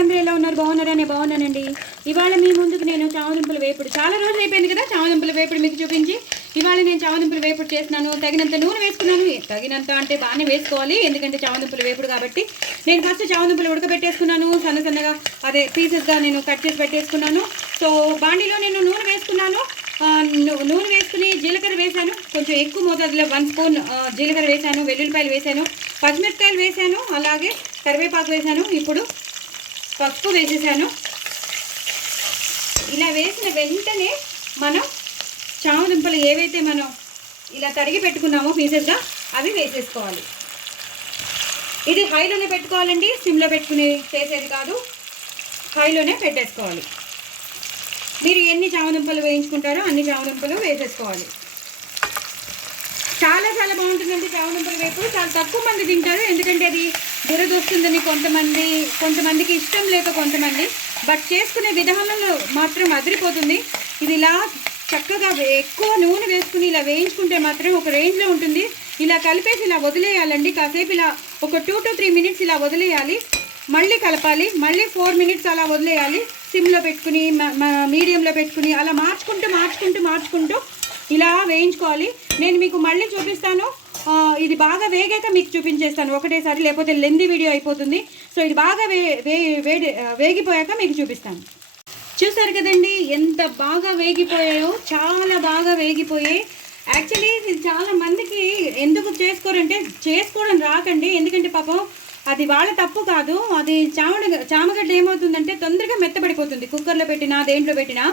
అందరూ ఎలా ఉన్నారు? బాగున్నారా? నేను బాగున్నానండి. ఇవాళ మీ ముందుకు నేను చామదుంపల వేపుడు, చాలా రోజులు అయిపోయింది కదా చామదుంపల వేపుడు మీకు చూపించి. ఇవాళ నేను చామదుంపల వేపుడు చేస్తున్నాను. తగినంత నూనె వేసుకున్నాను. తగినంత అంటే బాగానే వేసుకోవాలి, ఎందుకంటే చామదుంపల వేపుడు కాబట్టి. నేను ఫస్ట్ చామదుంపలు ఉడకబెట్టేసుకున్నాను, సన్న సన్నగా అదే పీసెస్గా నేను కట్ చేసి పెట్టేసుకున్నాను. సో బాండీలో నేను నూనె వేసుకున్నాను. నూనె వేసుకుని జీలకర్ర వేసాను, కొంచెం ఎక్కువ మోతాదులో 1 స్పూన్ జీలకర్ర వేసాను, వెల్లుల్లిపాయలు వేసాను, పచ్చిమిరపకాయలు వేసాను, అలాగే కరివేపాకు వేసాను. ఇప్పుడు పసుపు వేసేసాను. ఇలా వేసిన వెంటనే మనం చామదుంపలు ఏవైతే మనం ఇలా తరిగి పెట్టుకున్నామో పీసెస్గా అవి వేసేసుకోవాలి. ఇది హైలోనే పెట్టుకోవాలండి, సిమ్లో పెట్టుకుని చేసేది కాదు, హైలోనే పెట్టేసుకోవాలి. మీరు ఎన్ని చామదుంపలు వేయించుకుంటారో అన్ని చామదుంపలు వేసేసుకోవాలి. చాలా చాలా బాగుంటుందండి చామదుంపల వేపుడు. చాలా తక్కువ మంది తింటారు, ఎందుకంటే అది దురద వస్తుందని కొంతమందికి ఇష్టం లేక కొంతమంది, బట్ చేసుకునే విధానంలో మాత్రం అదిరిపోతుంది. ఇది ఇలా చక్కగా ఎక్కువ నూనె వేసుకుని ఇలా వేయించుకుంటే మాత్రం ఒక రేంజ్లో ఉంటుంది. ఇలా కలిపేసి ఇలా వదిలేయాలండి, కాసేపు ఇలా ఒక 2 to 3 minutes ఇలా వదిలేయాలి. మళ్ళీ కలపాలి, మళ్ళీ 4 minutes అలా వదిలేయాలి. సిమ్లో పెట్టుకుని మీడియంలో పెట్టుకుని అలా మార్చుకుంటూ ఇలా వేయించుకోవాలి. నేను మీకు మళ్ళీ చూపిస్తాను. ఇది బాగా వేగాక మీకు చూపించేస్తాను ఒకటేసారి, లేకపోతే లెంది వీడియో అయిపోతుంది. సో ఇది బాగా వేగిపోయాక మీకు చూపిస్తాను. చూసారు కదండి ఎంత బాగా వేగిపోయాయో, చాలా బాగా వేగిపోయాయి. యాక్చువల్లీ ఇది చాలా మందికి ఎందుకు చేసుకోరంటే, చేసుకోవడం రాకండి, ఎందుకంటే పాపం అది వాళ్ళ తప్పు కాదు. అది చామగడ్డ ఏమవుతుందంటే తొందరగా మెత్తబడిపోతుంది, కుక్కర్లో పెట్టినా దేంట్లో పెట్టినా.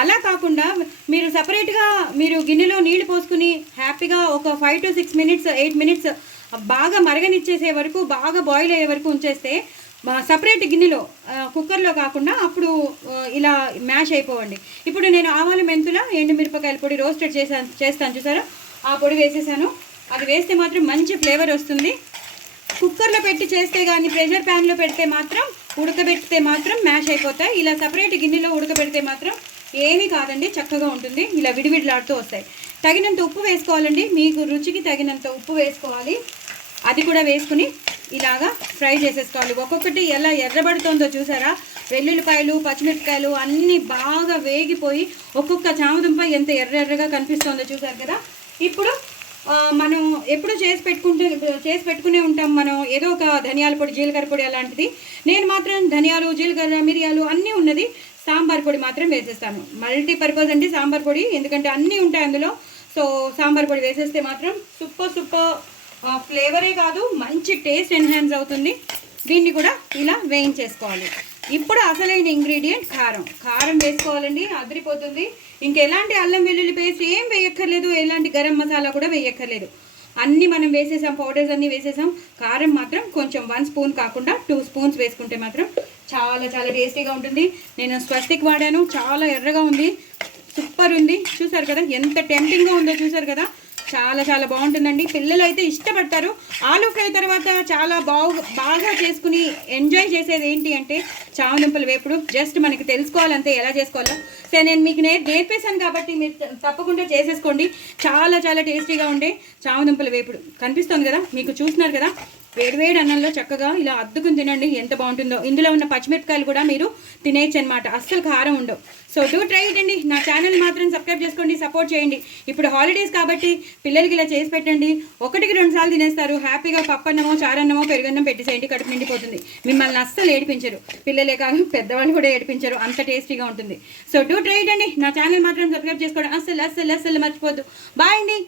అలా కాకుండా మీరు సపరేట్గా మీరు గిన్నెలో నీళ్లు పోసుకుని హ్యాపీగా ఒక 5 to 6 minutes 8 minutes బాగా మరగనిచ్చేసే వరకు, బాగా బాయిల్ అయ్యే వరకు ఉంచేస్తే సపరేట్ గిన్నెలో, కుక్కర్లో కాకుండా, అప్పుడు ఇలా మ్యాష్ అయిపోవండి. ఇప్పుడు నేను ఆవాల మెంతుల ఎండుమిరపకాయల పొడి రోస్టెడ్ చేస్తాను చూసారా, ఆ పొడి వేసేసాను. అది వేస్తే మాత్రం మంచి ఫ్లేవర్ వస్తుంది. కుక్కర్లో పెట్టి చేస్తే కానీ, ప్రెషర్ ప్యాన్లో పెడితే మాత్రం, ఉడకబెడితే మాత్రం మ్యాష్ అయిపోతాయి. ఇలా సపరేట్ గిన్నెలో ఉడకబెడితే మాత్రం ఏమీ కాదండి, చక్కగా ఉంటుంది. ఇలా విడివిడిలాడుతూ వస్తాయి. తగినంత ఉప్పు వేసుకోవాలండి, మీకు రుచికి తగినంత ఉప్పు వేసుకోవాలి. అది కూడా వేసుకుని ఇలాగా ఫ్రై చేసేసుకోవాలి. ఒక్కొక్కటి ఎలా ఎర్రబడుతుందో చూసారా, వెల్లుల్లిపాయలు పచ్చిమిరపకాయలు అన్నీ బాగా వేగిపోయి ఒక్కొక్క చామదుంప ఎంత ఎర్రగా కనిపిస్తుందో చూసారు కదా. ఇప్పుడు మనం ఎప్పుడు చేసి పెట్టుకునే ఉంటాం మనం, ఏదో ఒక ధనియాల పొడి, జీలకర్ర పొడి అలాంటిది. నేను మాత్రం ధనియాలు, జీలకర్ర, మిరియాలు అన్నీ ఉన్నది. సాంబార్ పొడి మాత్రం వేసేస్తాను. మల్టీపర్పస్ అండి సాంబార్ పొడి, ఎందుకంటే అన్నీ ఉంటాయి అందులో. సో సాంబార్ పొడి వేసేస్తే మాత్రం సూపర్ ఫ్లేవరే కాదు, మంచి టేస్ట్ ఎన్హాన్స్ అవుతుంది. దీన్ని కూడా ఇలా వేయించేసుకోవాలి. ఇప్పుడు అసలైన ఇంగ్రీడియంట్ కారం వేసుకోవాలండి, అదిరిపోతుంది. ఇంకెలాంటి అల్లం వెల్లుల్లి పేస్ట్ ఏం వేయక్కర్లేదు, ఎలాంటి గరం మసాలా కూడా వేయక్కర్లేదు. అన్నీ మనం వేసేసాం, పౌడర్స్ అన్నీ వేసేసాం. కారం మాత్రం కొంచెం 1 స్పూన్ కాకుండా 2 స్పూన్స్ వేసుకుంటే మాత్రం చాలా చాలా టేస్టీగా ఉంటుంది. నేను స్వస్తిక్ వాడాను, చాలా ఎర్రగా ఉంది, సూపర్ ఉంది. చూసారు కదా ఎంత టెంప్టింగ్గా ఉందో, చూసారు కదా. చాలా చాలా బాగుంటుందండి, పిల్లలు అయితే ఇష్టపడతారు. ఆలూ ఫ్రై తర్వాత చాలా బాగా చేసుకుని ఎంజాయ్ చేసేది ఏంటి అంటే చామదుంపల వేపుడు. జస్ట్ మనకి తెలుసుకోవాలంతే ఎలా చేసుకోవాలో. సో నేను మీకు నేర్పేశాను కాబట్టి మీరు తప్పకుండా చేసేసుకోండి. చాలా చాలా టేస్టీగా ఉండే చామదుంపల వేపుడు కనిపిస్తుంది కదా మీకు, చూస్తున్నారు కదా. వేడివేడి అన్నంలో చక్కగా ఇలా అద్దుకుని తినండి, ఎంత బాగుంటుందో. ఇందులో ఉన్న పచ్చిమిరపకాయలు కూడా మీరు తినేయచ్చు అనమాట, అస్సలు కారం ఉండవు. సో డూ ట్రై ఇట్ అండి. నా ఛానల్ మాత్రం సబ్స్క్రైబ్ చేసుకోండి, సపోర్ట్ చేయండి. ఇప్పుడు హాలిడేస్ కాబట్టి పిల్లలకి ఇలా చేసి పెట్టండి, 1-2 సార్లు తినేస్తారు. హ్యాపీగా పప్పన్నమో, చారన్నమో, పెరుగన్నం పెట్టేసేయండి, కడుపు నిండిపోతుంది. మిమ్మల్ని అస్సలు ఏడిపించరు, పిల్లలే కాదు పెద్దవాళ్ళు కూడా ఏడిపించరు, అంత టేస్టీగా ఉంటుంది. సో డూ ట్రై ఇట్ అండి. నా ఛానల్ మాత్రం సబ్స్క్రైబ్ చేసుకోండి, అస్సలు మర్చిపోద్దు. బాయ్ అండి.